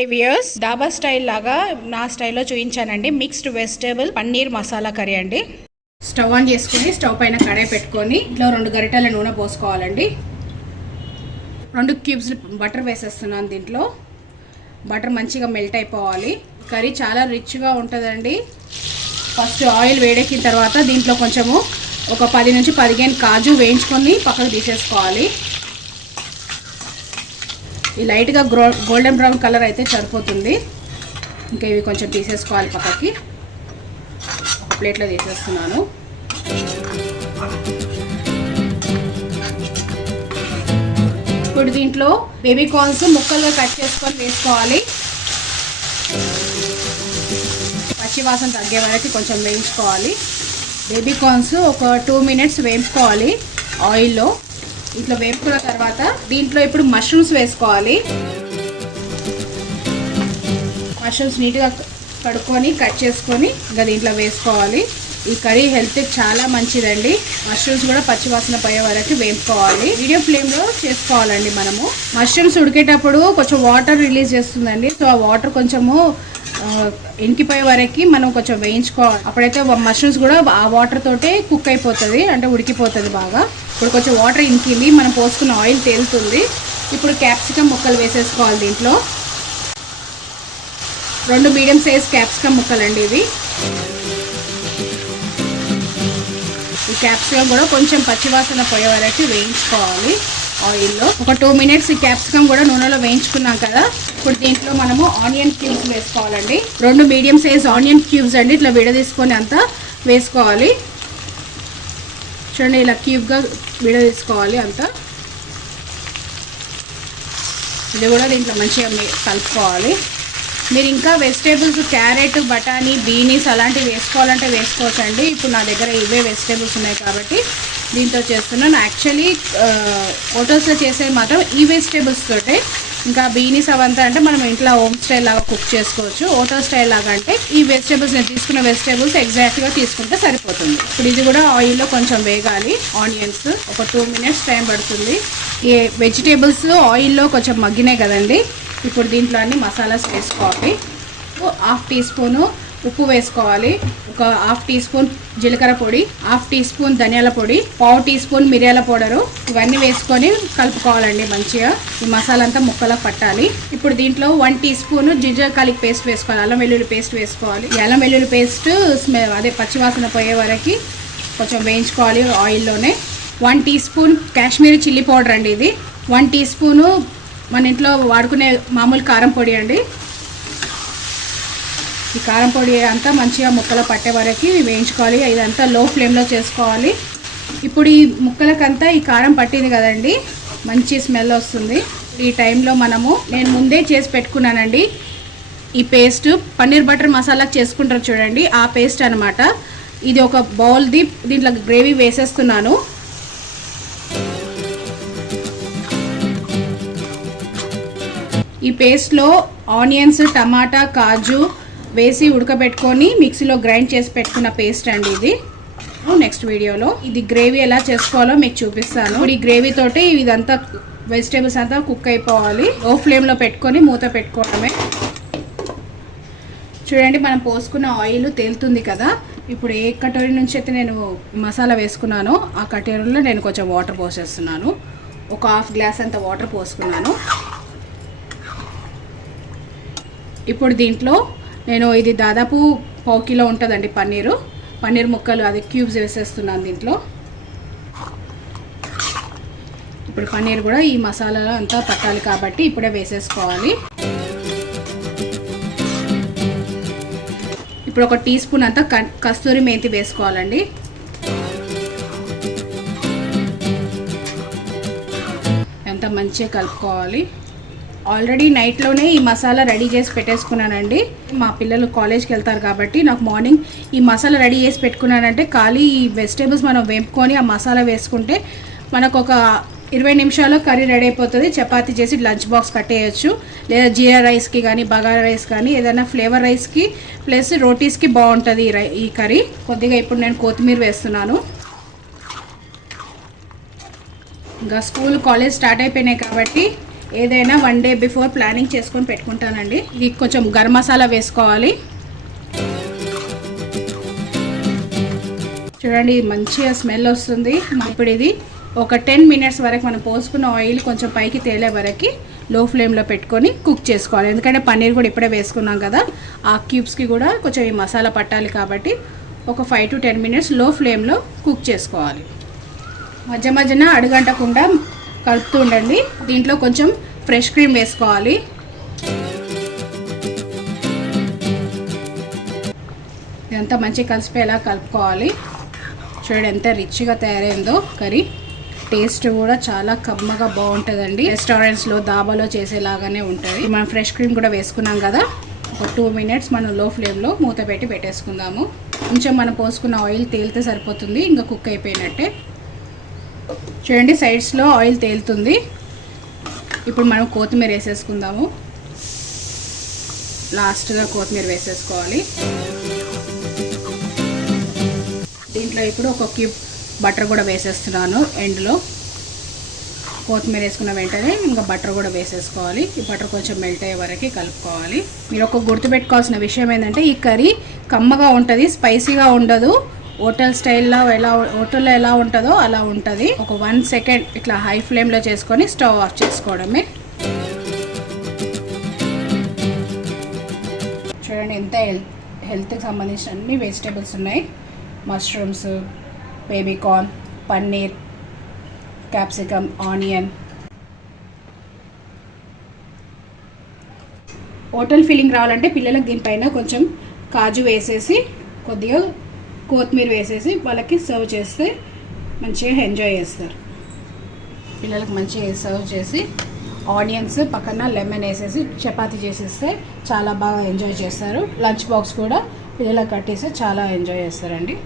Five years డాబా style లాగా నా స్టైల్లో చూపించానండి mixed vegetable paneer masala curry అండి. స్టవ్ ఆన్ చేసుకుని స్టవ్ పైన కడాయి పెట్టుకొని ఇంట్లో రెండు గరిటెల నూనె పోసుకోవాలండి. రెండు క్యూబ్స్ బటర్ వేసేస్తున్నాను దీంట్లో. బటర్ మంచిగా మెల్ట్ అయిపోవాలి. కర్రీ చాలా రిచ్గా ఉంటుందండి. ఫస్ట్ ఆయిల్ వేడెక్కిన తర్వాత దీంట్లో కొంచెము ఒక పది నుంచి పదిహేను కాజు వేయించుకొని పక్కకు తీసేసుకోవాలి. ఈ లైట్గా గ్రో గోల్డెన్ బ్రౌన్ కలర్ అయితే సరిపోతుంది. ఇంకా ఇవి కొంచెం తీసేసుకోవాలి పక్కకి. ఒక ప్లేట్లో తీసేస్తున్నాను. ఇప్పుడు దీంట్లో బేబీ కార్న్స్ ముక్కలుగా కట్ చేసుకొని వేసుకోవాలి. పచ్చివాసన తగ్గే వరకు కొంచెం వేయించుకోవాలి. బేబీ కార్న్స్ ఒక టూ మినిట్స్ వేయించుకోవాలి ఆయిల్లో ఇట్లా వేపుకున్న తర్వాత దీంట్లో ఇప్పుడు మష్రూమ్స్ వేసుకోవాలి. మష్రూమ్స్ నీట్గా కడుక్కొని కట్ చేసుకొని ఇంకా దీంట్లో వేసుకోవాలి. ఈ కర్రీ హెల్త్కి చాలా మంచిదండి. మష్రూమ్స్ కూడా పచ్చివాసన పోయే వరకు వేపుకోవాలి. మీడియం ఫ్లేమ్లో చేసుకోవాలండి మనము. మష్రూమ్స్ ఉడికేటప్పుడు కొంచెం వాటర్ రిలీజ్ చేస్తుందండి. సో ఆ వాటర్ కొంచెము ఇంకిపోయే వరకు మనం కొంచెం వేయించుకోవాలి. అప్పుడైతే మష్రూమ్స్ కూడా ఆ వాటర్ తోటే కుక్ అయిపోతుంది అంటే ఉడికిపోతుంది బాగా. ఇప్పుడు కొంచెం వాటర్ ఇంకింది మనం పోసుకున్న ఆయిల్ తేలుతుంది. ఇప్పుడు క్యాప్సికమ్ ముక్కలు వేసేసుకోవాలి దీంట్లో. రెండు మీడియం సైజ్ క్యాప్సికమ్ ముక్కలు అండి ఇవి. ఈ క్యాప్సికమ్ కూడా కొంచెం పచ్చివాసన పోయే వరకు వేయించుకోవాలి. ఆయిల్లో. ఒక టూ మినిట్స్ ఈ క్యాప్సికమ్ కూడా నూనెలో వేయించుకున్నాం కదా. ఇప్పుడు దీంట్లో మనము ఆనియన్ క్యూబ్స్ వేసుకోవాలండి. రెండు మీడియం సైజ్ ఆనియన్ క్యూబ్స్ అండి. ఇట్లా విడదీసుకొని అంతా వేసుకోవాలి. చూడండి ఇలా క్యూబ్గా విడదీసుకోవాలి అంతా. ఇది కూడా దీంట్లో మంచిగా కలుపుకోవాలి. మీరు ఇంకా వెజిటేబుల్స్ క్యారెట్ బఠానీ బీనీస్ అలాంటివి వేసుకోవాలంటే వేసుకోవచ్చండి. ఇప్పుడు నా దగ్గర ఇవే వెజిటేబుల్స్ ఉన్నాయి కాబట్టి దీంతో చేస్తున్నాను. యాక్చువల్లీ హోటల్స్లో చేసేది మాత్రం ఈ వెజిటేబుల్స్ తోటే. ఇంకా బీనీస్ అవంతా అంటే మనం ఇంట్లో హోమ్ స్టైల్ లాగా కుక్ చేసుకోవచ్చు. హోటల్ స్టైల్ లాగా అంటే ఈ వెజిటేబుల్స్ నేను తీసుకున్న వెజిటేబుల్స్ ఎగ్జాక్ట్గా తీసుకుంటే సరిపోతుంది. ఇప్పుడు ఇది కూడా ఆయిల్లో కొంచెం వేగాలి. ఆనియన్స్ ఒక టూ మినిట్స్ టైం పడుతుంది. ఈ వెజిటేబుల్స్ ఆయిల్లో కొంచెం మగ్గినాయి కదండి. ఇప్పుడు దీంట్లో అన్ని మసాలాస్ వేసుకోవాలి. హాఫ్ టీ స్పూను ఉప్పు వేసుకోవాలి. ఒక హాఫ్ టీ స్పూన్ జీలకర్ర పొడి హాఫ్ టీ స్పూన్ ధనియాల పొడి పావు టీ స్పూన్ మిరియాల పౌడరు ఇవన్నీ వేసుకొని కలుపుకోవాలండి మంచిగా. ఈ మసాలా అంతా ముక్కలకు పట్టాలి. ఇప్పుడు దీంట్లో one teaspoon ginger garlic paste వేసుకోవాలి. అల్లం వెల్లుల్లి పేస్ట్ వేసుకోవాలి. ఎల్లం అల్లం వెల్లుల్లి పేస్ట్ అదే పచ్చివాసన పోయే వరకు కొంచెం వేయించుకోవాలి ఆయిల్లోనే. One teaspoon Kashmiri chilli powder అండి ఇది. వన్ టీ స్పూను మన ఇంట్లో వాడుకునే మామూలు కారం పొడి అండి. ఈ కారం పొడి అంతా మంచిగా ముక్కలో పట్టే వరకు వేయించుకోవాలి. ఇదంతా లో ఫ్లేమ్లో చేసుకోవాలి. ఇప్పుడు ఈ ముక్కలకంతా ఈ కారం పట్టింది కదండి మంచి స్మెల్ వస్తుంది. ఈ టైంలో మనము నేను ముందే చేసి పెట్టుకున్నానండి. ఈ పేస్ట్ పన్నీర్ బటర్ మసాలా చేసుకుంటారు చూడండి ఆ పేస్ట్ అన్నమాట. ఇది ఒక బౌల్ది దీంట్లో గ్రేవీ వేసేస్తున్నాను. ఈ పేస్ట్లో ఆనియన్స్ టమాటా కాజు వేసి ఉడకబెట్టుకొని మిక్సీలో గ్రైండ్ చేసి పెట్టుకున్న పేస్ట్ అండి ఇది. నెక్స్ట్ వీడియోలో. ఇది గ్రేవీ ఎలా చేసుకోవాలో మీకు చూపిస్తాను. ఇప్పుడు ఈ గ్రేవీ తోటి ఇదంతా వెజిటేబుల్స్ అంతా కుక్ అయిపోవాలి. లో ఫ్లేమ్లో పెట్టుకొని మూత పెట్టుకోవడమే. చూడండి మనం పోసుకున్న ఆయిల్ తేలుతుంది కదా. ఇప్పుడు ఏ కటోరీ నుంచి అయితే నేను మసాలా వేసుకున్నానో ఆ కటోరీలో నేను కొంచెం వాటర్ పోసేస్తున్నాను. ఒక హాఫ్ గ్లాస్ అంత వాటర్ పోసుకున్నాను. ఇప్పుడు దీంట్లో నేను ఇది దాదాపు పావు కిలో ఉంటుందండి పన్నీరు. పన్నీర్ ముక్కలు అది క్యూబ్స్ వేసేస్తున్నాను దీంట్లో. ఇప్పుడు పన్నీర్ కూడా ఈ మసాలా అంతా పట్టాలి కాబట్టి ఇప్పుడే వేసేసుకోవాలి. ఇప్పుడు ఒక టీ స్పూన్ అంతా క- కస్తూరి మేతి వేసుకోవాలండి. ఎంత మంచిగా కలుపుకోవాలి. ఆల్రెడీ నైట్లోనే ఈ మసాలా రెడీ చేసి పెట్టేసుకున్నానండి. మా పిల్లలు కాలేజ్కి వెళ్తారు కాబట్టి నాకు మార్నింగ్ ఈ మసాలా రెడీ చేసి పెట్టుకున్నానంటే ఖాళీ ఈ వెజిటేబుల్స్ మనం వేపుకొని ఆ మసాలా వేసుకుంటే మనకు ఒక ఇరవై నిమిషాల్లో కర్రీ రెడీ అయిపోతుంది. చపాతీ చేసి లంచ్ బాక్స్ కట్టేయచ్చు. లేదా జీరా రైస్కి కానీ బగారా రైస్ కానీ ఏదైనా ఫ్లేవర్ రైస్కి ప్లస్ రోటీస్కి బాగుంటుంది ఈ రై ఈ కర్రీ. కొద్దిగా ఇప్పుడు నేను కొత్తిమీర వేస్తున్నాను. ఇంకా స్కూల్ కాలేజ్ స్టార్ట్ అయిపోయినాయి కాబట్టి ఏదైనా వన్ డే బిఫోర్ ప్లానింగ్ చేసుకొని పెట్టుకుంటానండి. ఇది కొంచెం గరం మసాలా వేసుకోవాలి. చూడండి మంచిగా స్మెల్ వస్తుంది. ఇప్పుడు ఇది ఒక టెన్ మినిట్స్ వరకు మనం పోసుకున్న ఆయిల్ కొంచెం పైకి తేలే వరకు లో ఫ్లేమ్లో పెట్టుకొని కుక్ చేసుకోవాలి. ఎందుకంటే పన్నీర్ కూడా ఇప్పుడే వేసుకున్నాం కదా. ఆ క్యూబ్స్కి కూడా కొంచెం ఈ మసాలా పట్టాలి కాబట్టి ఒక ఫైవ్ టు టెన్ మినిట్స్లో ఫ్లేమ్లో కుక్ చేసుకోవాలి. మధ్య మధ్యన అడుగంటకుండా కలుపుతూ ఉండండి. దీంట్లో కొంచెం ఫ్రెష్ క్రీమ్ వేసుకోవాలి. ఇదంతా మంచిగా కలిసిపోయేలా కలుపుకోవాలి. చూడండి ఎంత రిచ్గా తయారైందో కర్రీ. టేస్ట్ కూడా చాలా కమ్మగా బాగుంటుందండి. రెస్టారెంట్స్లో దాబాలో చేసేలాగానే ఉంటుంది. మనం ఫ్రెష్ క్రీమ్ కూడా వేసుకున్నాం కదా. ఒక టూ మినిట్స్ మనం లో ఫ్లేమ్లో మూత పెట్టి పెట్టేసుకుందాము. కొంచెం మనం పోసుకున్న ఆయిల్ తేలితే సరిపోతుంది. ఇంకా కుక్ అయిపోయినట్టే. చూడండి సైడ్స్లో ఆయిల్ తేలుతుంది. ఇప్పుడు మనం కొత్తిమీర వేసేసుకుందాము. లాస్ట్గా కొత్తిమీర వేసేసుకోవాలి. దీంట్లో ఇప్పుడు ఒక క్యూబ్ బటర్ కూడా వేసేస్తున్నాను ఎండ్లో. కొత్తిమీర వేసుకున్న వెంటనే ఇంకా బటర్ కూడా వేసేసుకోవాలి. ఈ బటర్ కొంచెం మెల్ట్ అయ్యే వరకు కలుపుకోవాలి. మీరు ఒక గుర్తుపెట్టుకోవాల్సిన విషయం ఏంటంటే ఈ కర్రీ కమ్మగా ఉంటుంది స్పైసీగా ఉండదు. హోటల్ స్టైల్లో ఎలా హోటల్లో ఎలా ఉంటుందో అలా ఉంటుంది. ఒక వన్ సెకండ్ ఇట్లా హై ఫ్లేమ్లో చేసుకొని స్టవ్ ఆఫ్ చేసుకోవడమే. చూడండి ఎంత హెల్త్ హెల్త్కి సంబంధించిన అన్ని వెజిటేబుల్స్ ఉన్నాయి. Mushrooms baby corn paneer capsicum onion. Hotel feeling రావాలంటే పిల్లలకు దీనిపైన కొంచెం కాజు వేసేసి కొద్దిగా కొత్తిమీర వేసేసి వాళ్ళకి సర్వ్ చేస్తే మంచిగా ఎంజాయ్ చేస్తారు. పిల్లలకు మంచిగా సర్వ్ చేసి ఆనియన్స్ పక్కన లెమన్ వేసేసి చపాతి చేసేస్తే చాలా బాగా ఎంజాయ్ చేస్తారు. లంచ్ బాక్స్ కూడా పిల్లలకు కట్టేస్తే చాలా ఎంజాయ్ చేస్తారండి.